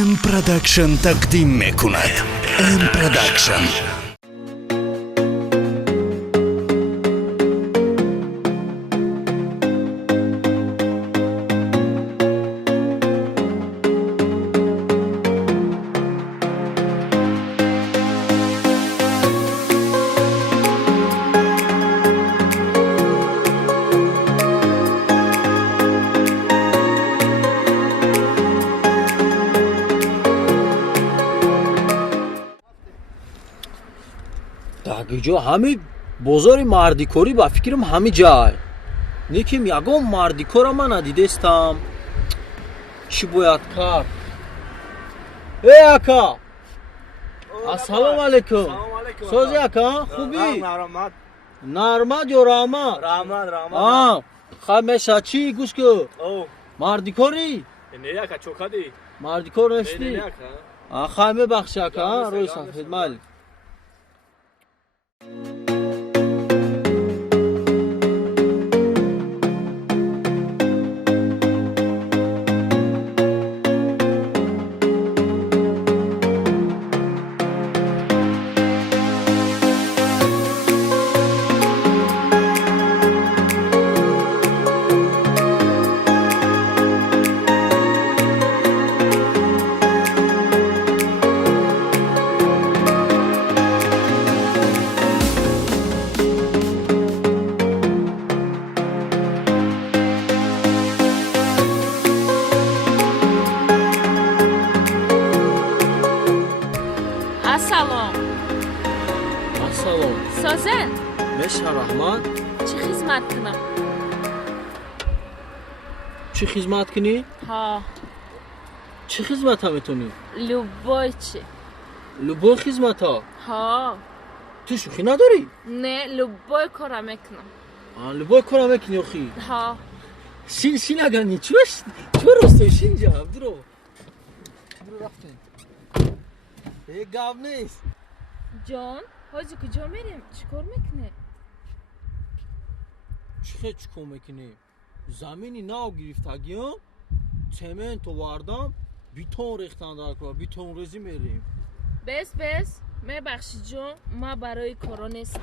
ام پروداکشن تقدیم میکند. ام پروداکشن. جو همین بازار مردیکاری با فکرم همه جای نیکیم یگام مردیکار من ندیدستم چی باید کرد؟ ای اکا السلام علیکم. سوزی اکا خوبی؟ نرمد یا رحمت؟ رحمت خمیشه چی گوش که مردیکاری؟ نه اکا چوکادی مردیکار نشتی؟ خیمه بخشی اکا روی سفید مال سازن میشه رحمت چی خدمت کنم؟ چی خدمت کنی؟ ها چی خدمت ها میتونی؟ لوبای چی؟ لوبای خدمت ها؟ ها تو شوخی نداری؟ نه لوبای کارا میکنم. لوبای کارا میکنی اخی؟ ها شین اگرنی چو راستای شین جا درو رفتین یه گاو نیست جان حاجی کجا میریم؟ چیکار میکنه؟ چیکار میکنی؟ زمینی ناو گرفتگی هم چمنتو واردم بیتون ریختن در کار بیتون ریزی میریم. بس میبخشی جان ما برای کارا نیست.